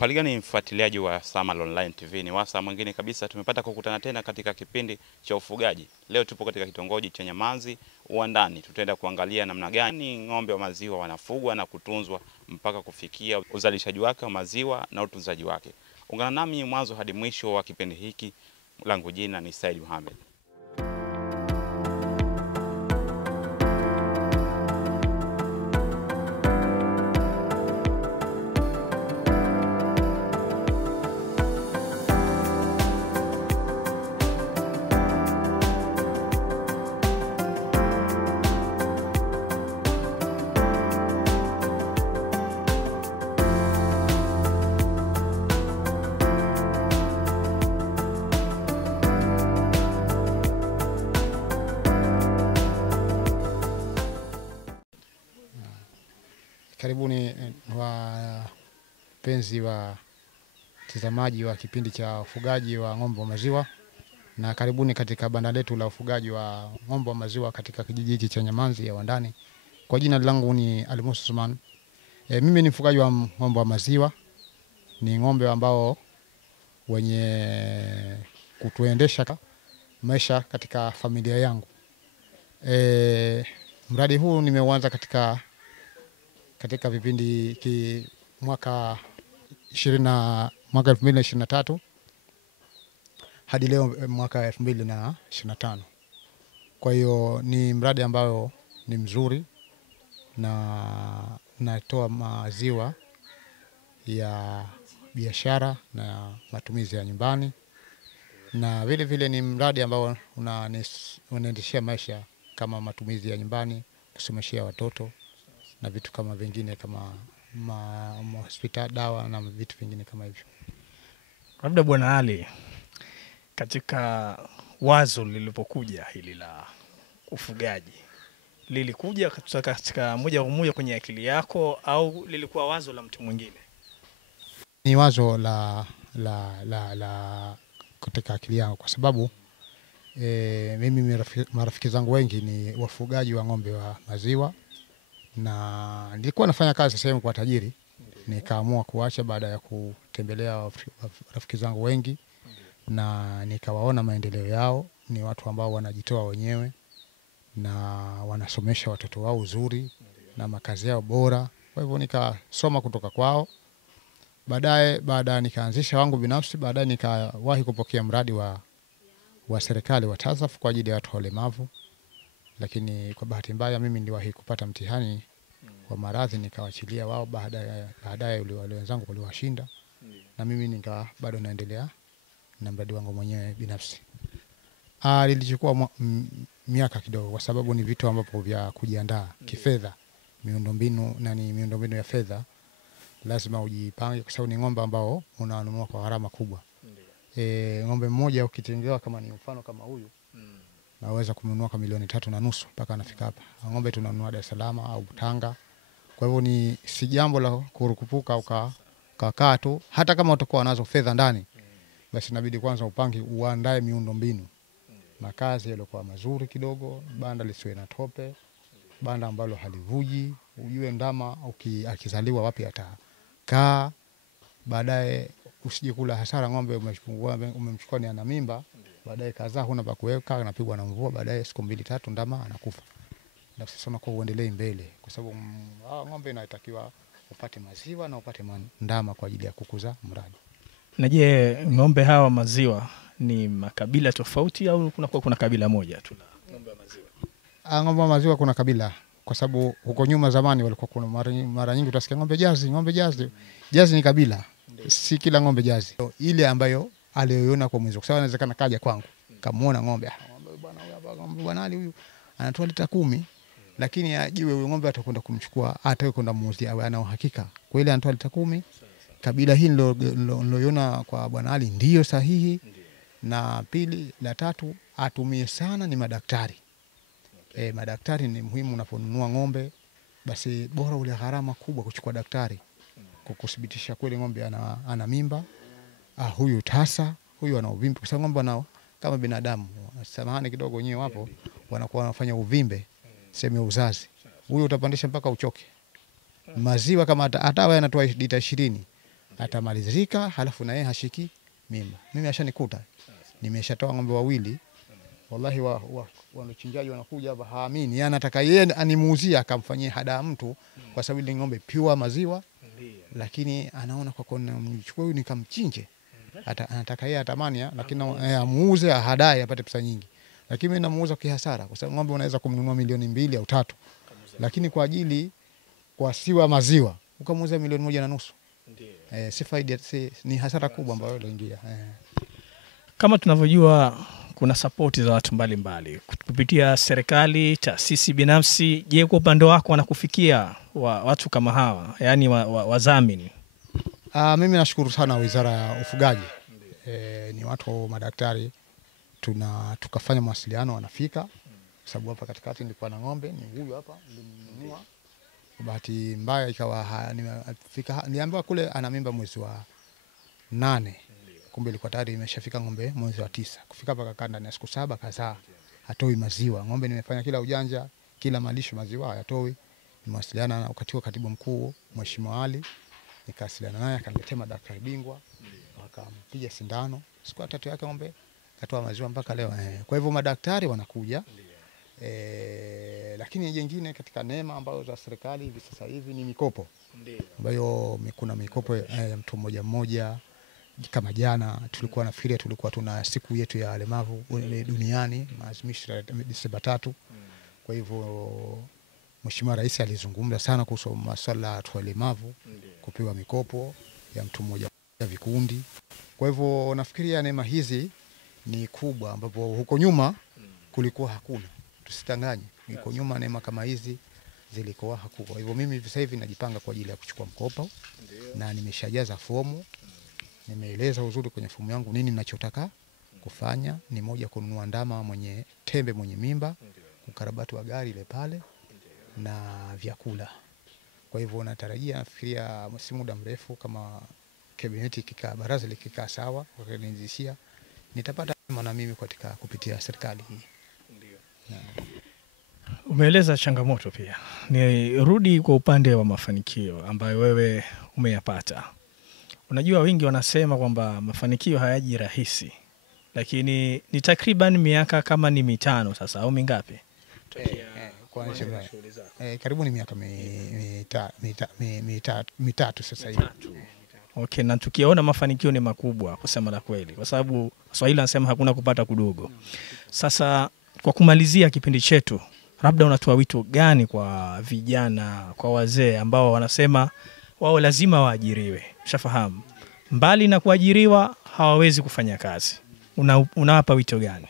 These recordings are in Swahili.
Uhaligani mfuatiliaji wa Samal Online TV, ni wasa mwingine kabisa tumepata kukutana tena katika kipindi cha ufugaji. Leo tupo katika kitongoji cha Nyamazi Uwandani. Tutaenda kuangalia namna gani ng'ombe wa maziwa wanafugwa na kutunzwa mpaka kufikia uzalishaji wake wa maziwa na utunzaji wake. Ungana nami mwanzo hadi mwisho wa kipindi hiki. Langu jina ni Said Mohamed. Karibuni wapenzi wa tazamaji wa kipindi cha ufugaji wa ng'ombe wa maziwa, na karibuni katika banda letu la ufugaji wa ng'ombe wa maziwa katika kijiji hiki cha Nyamazi ya Uwandani. Kwa jina langu ni Ali Musa Suman. Mimi ni mfugaji wa ng'ombe wa maziwa. Ni ng'ombe ambao wenye kutuendesha maisha katika familia yangu. Mradi huu nimeuanza katika vipindi mwaka 2023 hadi leo mwaka 2025. Kwa hiyo ni mradi ambao ni mzuri na natoa maziwa ya biashara na matumizi ya nyumbani, na vile vile ni mradi ambao unaendeshia maisha kama matumizi ya nyumbani, kusomeshia watoto na vitu kama vingine kama hospitali, dawa na vitu vingine kama hivyo. Labda Bwana Ali, katika wazo lilipokuja hili la ufugaji, lilikuja katika moja kwa moja kwenye akili yako au lilikuwa wazo la mtu mwingine? Ni wazo la katika akili yangu, kwa sababu mimi marafiki zangu wengi ni wafugaji wa ng'ombe wa maziwa, na nilikuwa nafanya kazi sehemu kwa tajiri. Nikaamua kuacha baada ya kutembelea rafiki zangu wengi, na nikawaona maendeleo yao. Ni watu ambao wanajitoa wenyewe na wanasomesha watoto wao uzuri na makazi yao bora. Kwa hivyo nikasoma kutoka kwao. Baadaye nikaanzisha wangu binafsi. Baadaye nikawahi kupokea mradi wa serikali wa TASAF kwa ajili ya watu walemavu. Lakini kwa bahati mbaya mimi niliwahi kupata mtihani wa maradhi, nikawaachilia wao. Baadaye wale wenzangu waliwashinda, na mimi bado naendelea na mradi wangu mwenyewe binafsi. Lilichukua miaka kidogo, kwa sababu ni vitu ambavyo vya kujiandaa kifedha, miundombinu ya fedha lazima ujipange, kwa sababu ni ng'ombe ambao unanunua kwa gharama kubwa. Ng'ombe mmoja ukitengewa kama ni mfano kama huyu, naweza kununua kwa 3.5 milioni mpaka anafika hapa. Ng'ombe tunanunua Dar es Salaam au Tanga. Kwa hivyo ni si jambo la kurukupuka ukakaa tu. Hata kama utakuwa nazo fedha ndani, basi inabidi kwanza uandae miundombinu. Makazi yalikuwa mazuri kidogo, banda lisiwe na tope, banda ambalo halivuji, ujue ndama akizaliwa wapi atakaa. Baadaye usije kula hasara ng'ombe umemchukua ni ana mimba, baadaye kazaa huna pa kuweka, anapigwa na mvua, baadaye siku 2-3 ndama anakufa. Na sasa unakuwa uendelee mbele, kwa sababu ng'ombe inatakiwa upate maziwa na upate ndama kwa ajili ya kukuza mradi. Na je, ng'ombe hawa maziwa ni makabila tofauti au kuna kabila moja tu la ng'ombe wa maziwa? Ng'ombe wa maziwa kuna kabila, kwa sababu huko nyuma zamani walikuwa kuna mara nyingi utasikia ng'ombe jazi. Jazi ni kabila, si kila ng'ombe jazi. Ile ambayo aliyoiona kwa mwizo, kwa sababu inawezekana kaja kwangu kamuona ng'ombe bwana Ali huyu anatoa lita 10, lakini ajue huyo ng'ombe atakwenda kumchukua, atawe kwenda muuzia, au ana uhakika kwa ile anatoa lita 10. Kabila hili niloiona kwa Bwana Ali ndio sahihi. Na pili, la tatu, atumie sana ni madaktari. Madaktari ni muhimu unaponunua ng'ombe, basi bora ule gharama kubwa kuchukua daktari kukuthibitisha kweli ng'ombe ana mimba, huyu tasa, huyu ana uvimbe, kwa sababu ng'ombe nao kama binadamu, samahani kidogo, wenyewe wapo wanakuwa wanafanya uvimbe sehemu ya uzazi. Huyu utapandisha mpaka uchoke. Maziwa kama hata wewe anatoa lita 20, atamalizika, halafu na yeye hashiki mimba. Mimi ashanikuta, nimeshatoa ng'ombe wawili. Wallahi wanachinjaji wanakuja hapa haamini, yani anataka yeye animuuzie akamfanyia hada mtu, kwa sababu ile ng'ombe pure maziwa, lakini anaona kwa kona mchukue huyu nikamchinje, anataka yeye atamani, lakini amuuze ahadai apate pesa nyingi. Lakini mimi namuuza kihasara, kwa sababu ng'ombe unaweza kumnunua milioni 2 au 3, lakini kwa ajili kwa siwa maziwa ukamuuza milioni 1.5. Si faida, ni hasara kubwa ambayo inaingia. Kama tunavyojua kuna support za watu mbalimbali kupitia serikali, taasisi binafsi. Je, kwa upande wako wanakufikia watu kama hawa, yani wadhamini? Mimi nashukuru sana Wizara ya Ufugaji. Ni watu madaktari, tukafanya mawasiliano, wanafika. Sababu hapa katikati nilikuwa na ng'ombe, ni huyu hapa nilimnunua. Bahati mbaya ikawa nimefika, niambiwa kule ana mimba mwezi wa 8. Kumbe ilikuwa tayari imeshafika ng'ombe mwezi wa 9. Kufika hapa kakaa ndani ya siku 7 kazaa, hatoi maziwa. Ng'ombe nimefanya kila ujanja, kila malisho, maziwa hayatoi. Nimewasiliana na wakati wa katibu mkuu Mheshimiwa Ali, nikawasiliana naye, akaniletea madaktari bingwa, wakampiga sindano. Siku ya 3 yake ng'ombe katoa maziwa mpaka leo. Kwa hivyo madaktari wanakuja. Lakini jingine katika neema ambayo za serikali hivi sasa hivi ni mikopo. Ambayo kuna mikopo ya mtu mmoja. Kama jana tulikuwa nafikiria, tulikuwa tuna siku yetu ya walemavu duniani, maadhimisho ya Disemba 3. Kwa hivyo Mheshimiwa Rais alizungumza sana kuhusu masuala ya watu walemavu kupewa mikopo ya mtu mmoja ya vikundi. Kwa hivyo nafikiria neema hizi ni kubwa, ambapo huko nyuma kulikuwa hakuna. Tusitanganye, huko nyuma neema kama hizi zilikuwa hakuna. Kwa hivyo mimi sasa hivi najipanga kwa ajili ya kuchukua mkopo, na nimeshajaza fomu. Nimeeleza uzuri kwenye fomu yangu nini ninachotaka kufanya. Ni moja, kununua ndama mwenye tembe, mwenye mimba, ukarabati wa gari ile pale, na vyakula. Kwa hivyo natarajia, nafikiria si muda mrefu, kama kabineti kikaa, baraza likikaa sawa, wakanizishia, nitapata na mimi katika kupitia serikali hii. Umeeleza changamoto pia. Nirudi kwa upande wa mafanikio ambayo wewe umeyapata. Unajua wengi wanasema kwamba mafanikio hayaji rahisi, lakini ni takriban miaka kama ni 5 sasa au mingapi? Karibu ni miaka mitatu sasa hivi. Okay, na tukiona mafanikio ni makubwa kusema la kweli, kwa sababu Swahili anasema hakuna kupata kudogo. Sasa kwa kumalizia kipindi chetu, labda unatoa wito gani kwa vijana, kwa wazee ambao wanasema wao lazima waajiriwe? Ushafahamu, mbali na kuajiriwa hawawezi kufanya kazi. Unawapa wito gani?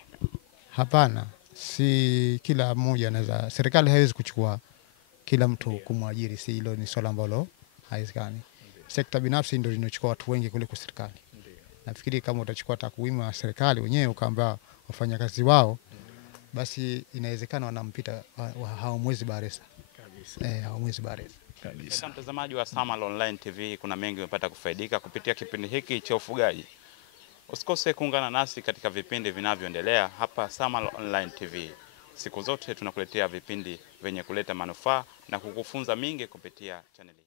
Hapana, si kila mmoja anaweza, serikali haiwezi kuchukua kila mtu kumwajiri, si hilo ni swala ambalo haiwezekani. Sekta binafsi ndio inachukua watu wengi kuliko serikali. Nafikiri kama utachukua takwimu ya serikali wenyewe ukaambia wafanyakazi wao, basi inawezekana wanampita hawamwezi Bakhresa. Hawamwezi Bakhresa. Kabisa. Mtazamaji wa Samal Online TV, kuna mengi umepata kufaidika kupitia kipindi hiki cha ufugaji. Usikose kuungana nasi katika vipindi vinavyoendelea hapa Samal Online TV. Siku zote tunakuletea vipindi vyenye kuleta manufaa na kukufunza mingi kupitia channel hii.